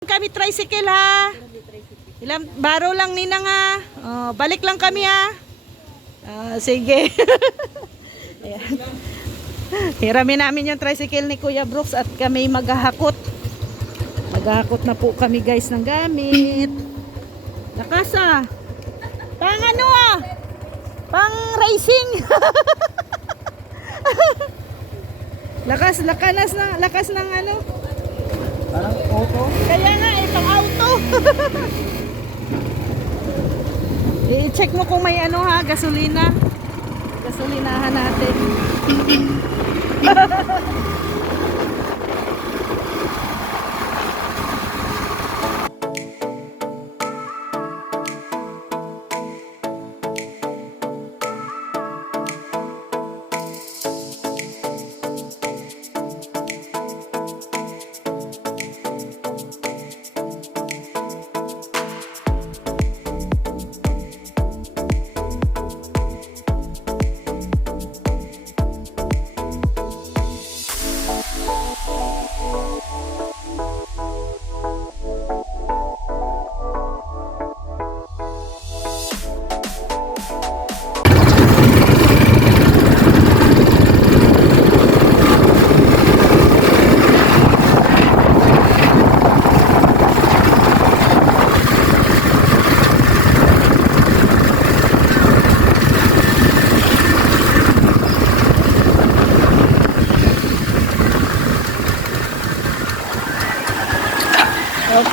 Kami tricycle ha. Ilang baro lang ninang ha. Oh, balik lang kami ha. Sige. Ayan. Hiramin namin yung tricycle ni Kuya Brooks at kami maghahakot. Maghahakot na po kami guys ng gamit. Nakasa. Pang ano ah. Pang racing. lakas ng ano. Parang auto. Kaya nga, itong auto. I-check mo kung may ano ha, gasolina. Gasolinahan natin.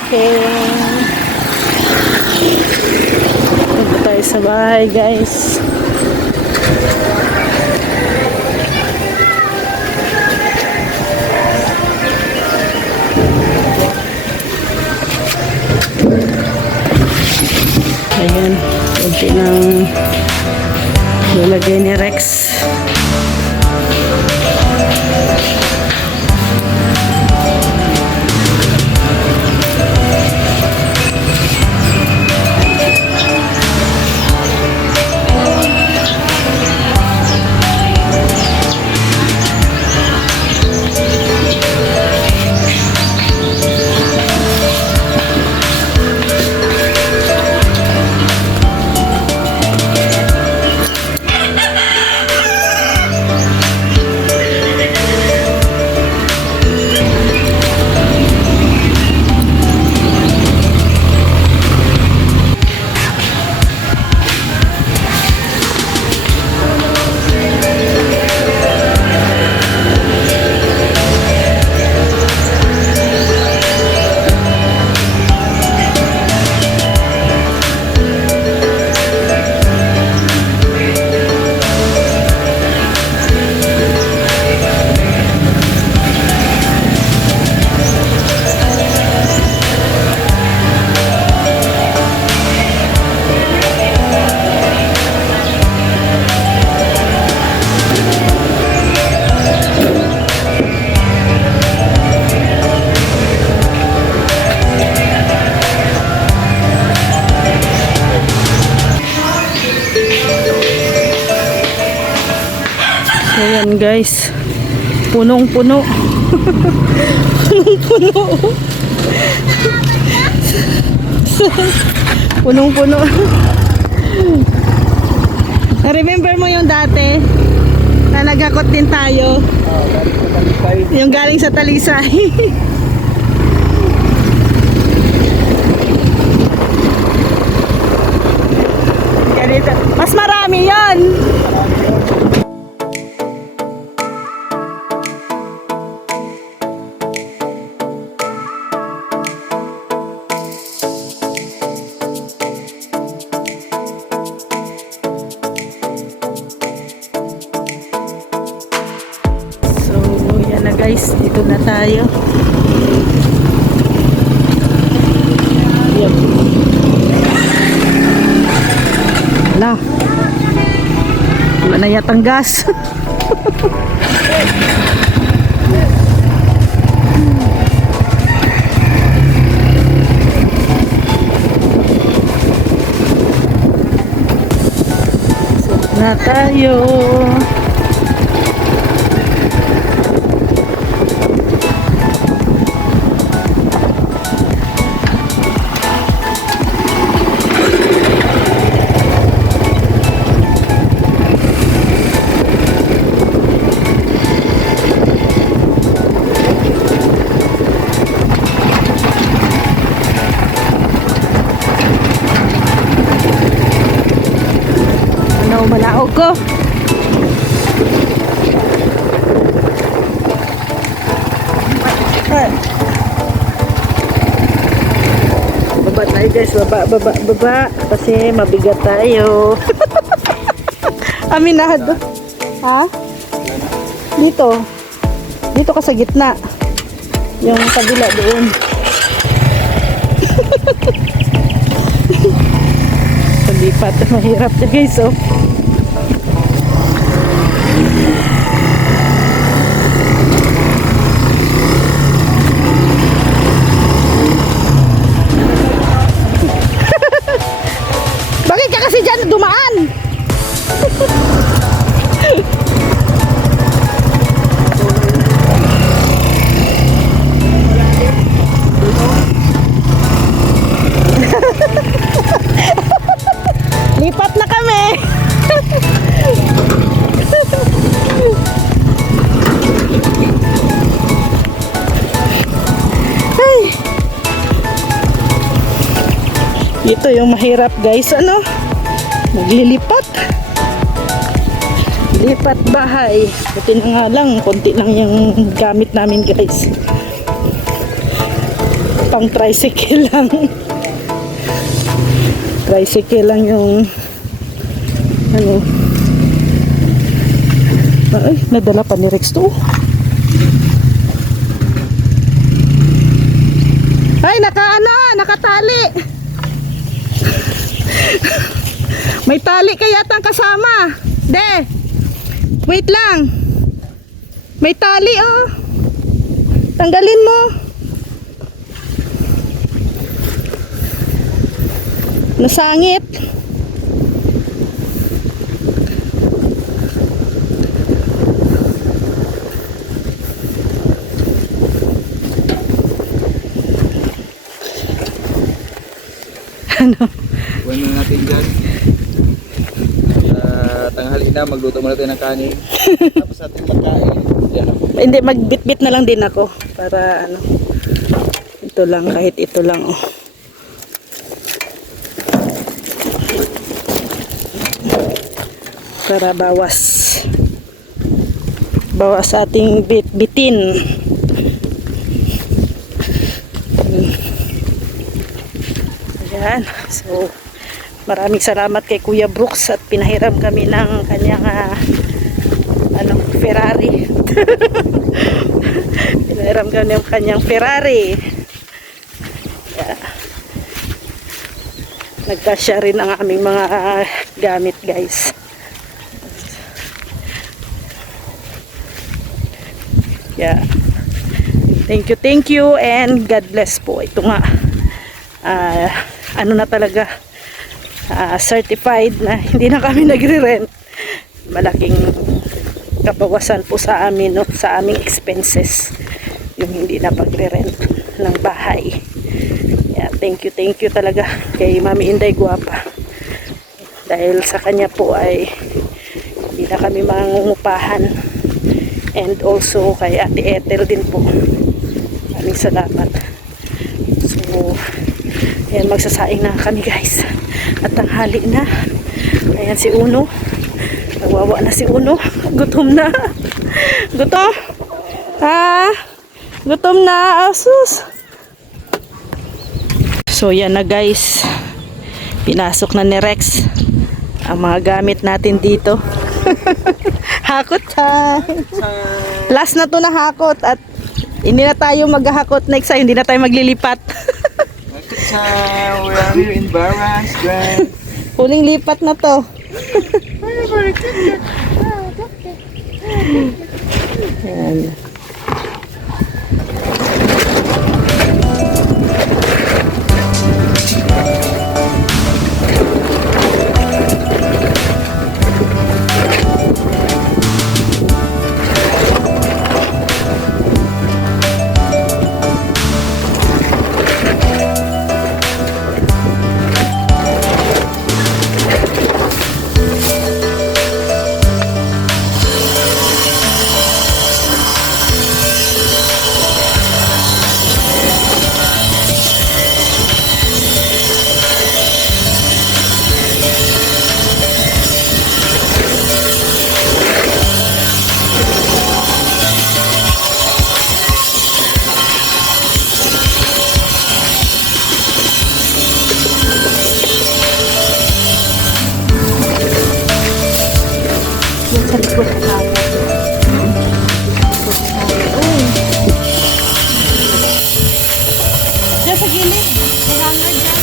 Okay. Punta tayo sa bahay, guys. Ayan. Kunti ng nilagay ni Rex. Ayan guys, punong-puno. Punong-puno. Punong-puno. Remember mo yung dati na nagakot din tayo? Yung galing sa Talisay. Mas marami yan. Guys, dito na tayo. Yep. Wala na yatang gas. Na tayo. ko. Ay. Baba tayo guys, baba. Kasi mabigat tayo. Aminado. Ha? Dito. Dito ka sa gitna. Yung kabila doon. Palipat. Mahirap na guys, oh. Bakit ka kasi dyan dumaan? Lipat na kami. Ay. Ito yung mahirap guys, ano? Maglilipat. Lipat bahay. Buti na nga lang, konti lang yung gamit namin guys. Pang tricycle lang. Tricycle lang yung ano. Ay, nadala pa ni Rex to. Ay, nakatali. May tali kaya tang kasama. De. Wait lang. May tali oh. Tanggalin mo. Nasangit. Ano? Buwan na natin dyan. Tanghali na, magluto muna tayo ng kanin. Tapos ating pagkain. Yan ako. Hindi, magbitbit na lang din ako. Para ano. Ito lang, kahit ito lang oh. Para bawas ating bitin. Ayan. So maraming salamat kay Kuya Brooks at pinahiram kami ng kanyang Ferrari. Pinahiram kami ng kanyang Ferrari. Yeah. Nagkasya rin ang aming mga gamit guys. Yeah. Thank you and God bless po. Ito nga ano na talaga certified na hindi na kami nagre-rent. Malaking kabawasan po sa amin, no, sa aming expenses yung hindi na pagre-rent ng bahay. Yeah, thank you talaga kay Mami Inday Guapa. Dahil sa kanya po ay hindi na kami mangungupahan. And also kay Ate Ethel din po. Maraming salamat. So, ayan, magsasaing na kami guys. At tanghali na. Ayan si Uno. Nawawa na si Uno. Gutom na. Gutom? Ha? Gutom na. Asus. So, yan na guys. Pinasok na ni Rex ang mga gamit natin dito. Hakot time. Last na to na hakot at hindi na tayo maghahakot next time. Hindi na tayo maglilipat. Hakot time. We are here in Barras, guys. Huling lipat na to. Ayan. May hanger dyan.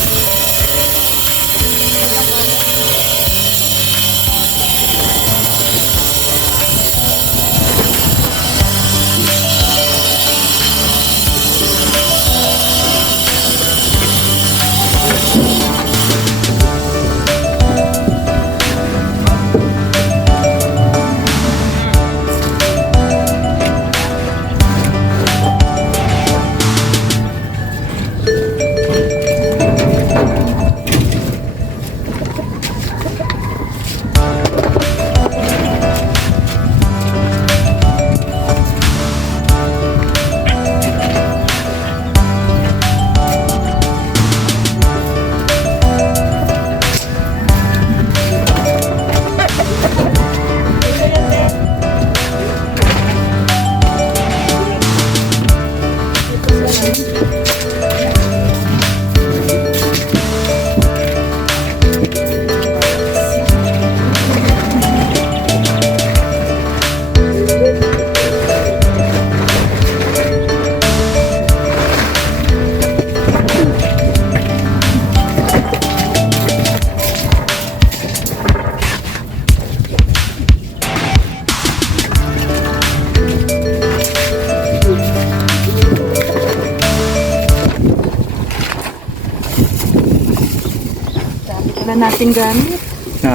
Na natin gamit.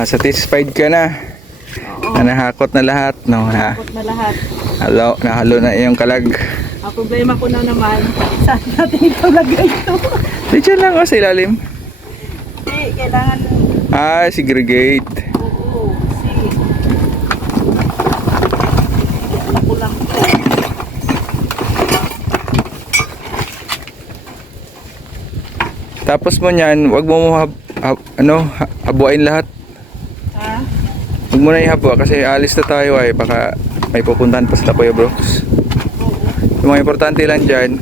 Satisfied ka na. Na nahakot na lahat, no? Takot na lahat. Nahalo na yung kalag. Ang problema ko na naman, saan natin ito lagay ito? Diyan lang sa ilalim. Hindi, kailangan Segregate. oo, kasi alam ko lang ito. Tapos mo niyan, wag mo habuain lahat. Ha? Huwag mo na ihabwa kasi alis na tayo ay baka may pupuntahan pa sila Kuya Brooks. Oo. Yung mga importante lang dyan.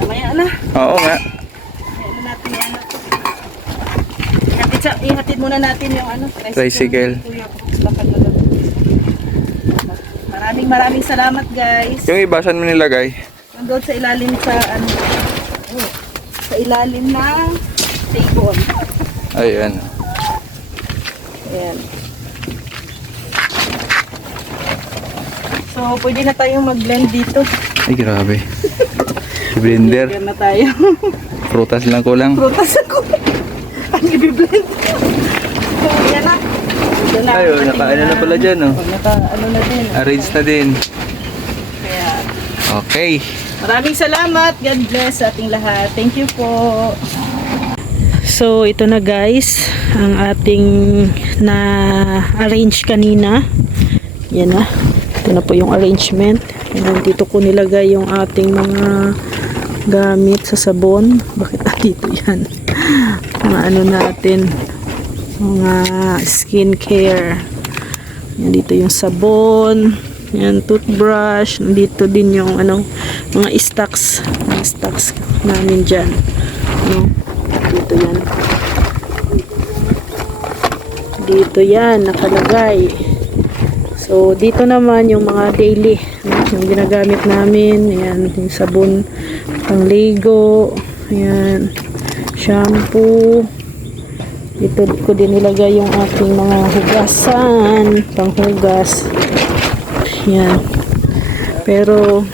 Mamaya na. Oo nga. Ano natin yan. Ihatid muna natin yung Tricycle. Kuya Brooks, baka nalabot. Maraming salamat guys. Yung iba, saan mo nilagay? Nandun sa ilalim sa ilalim ng table. Ayan. Ayan. So, pwede na tayong mag-blend dito. Ay, grabe. Blender. Blend na tayo. Prutas lang kulang. Prutas ako. Ang i-blend. So, yan na. Ito na. Ay, nakaano na pala dyan, oh. Ano na din. Arrange na din. Kaya, Okay. maraming salamat. God bless sa ating lahat. Thank you po. So, ito na guys. Ang ating na-arrange kanina. Yan na. Ito na po yung arrangement. And dito ko nilagay yung ating mga gamit sa sabon. Bakit dito yan? Mga ano natin. Mga skincare. Yan dito yung sabon. Yan, toothbrush. Nandito din yung mga stocks. Mga stocks namin dyan. Dito yan. Dito yan, nakalagay. So, dito naman yung mga daily. Yung ginagamit namin. Yan, yung sabon, pangligo. Yan, shampoo. Dito ko din nilagay yung ating mga hugasan, panghugas. Yan. Pero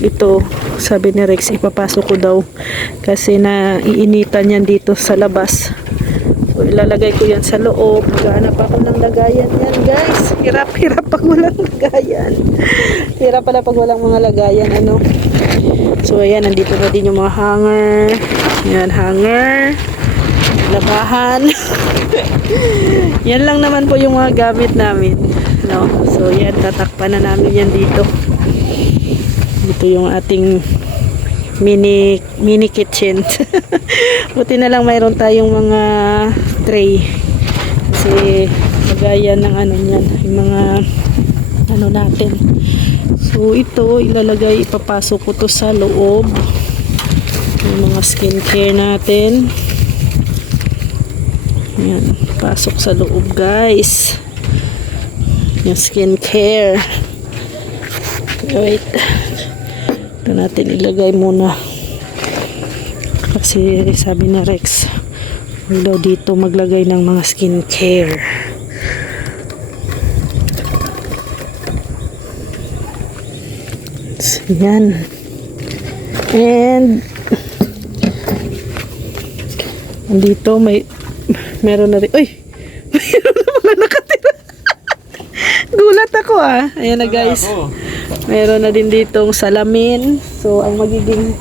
ito, sabi ni Rex, ipapasok ko daw kasi naiinitan yan dito sa labas. So, ilalagay ko yan sa loob. Maghanap ako ng lagayan yan, guys. Hirap pag walang lagayan. Hirap pala pag walang mga lagayan, So, ayan, nandito na din yung mga hanger. Yan, hanger. Labahan. Yan lang naman po yung mga gamit namin. So, yan, tatakpan na namin yan dito. Dito yung ating mini kitchen. Buti na lang mayroon tayong mga tray. Kasi, magaya ng yan, yung mga natin. So, ito, ipapasok ko to sa loob. Yung mga skincare natin. Yan, pasok sa loob, guys. Yung skincare. Wait. Ito natin ilagay muna. Kasi sabi na Rex, huwag daw dito maglagay ng mga skincare. So, yan. And andito meron na rin. Uy! Meron na mga nakatira. Gulat ako ah. Ayan na guys. Meron na din ditong salamin. So, ang magiging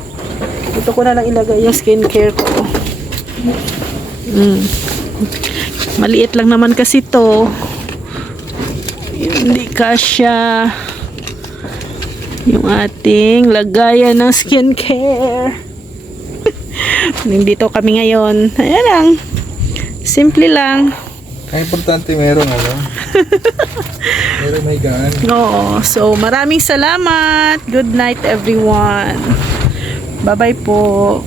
ito ko na lang ilagay yung skincare ko. Maliit lang naman kasi to. Hindi kasya yung ating lagayan ng skincare. Nandito kami ngayon. Ayan lang. Simple lang. Ang importante meron meron may gaan. Oo. So, maraming salamat. Good night everyone. Bye-bye po.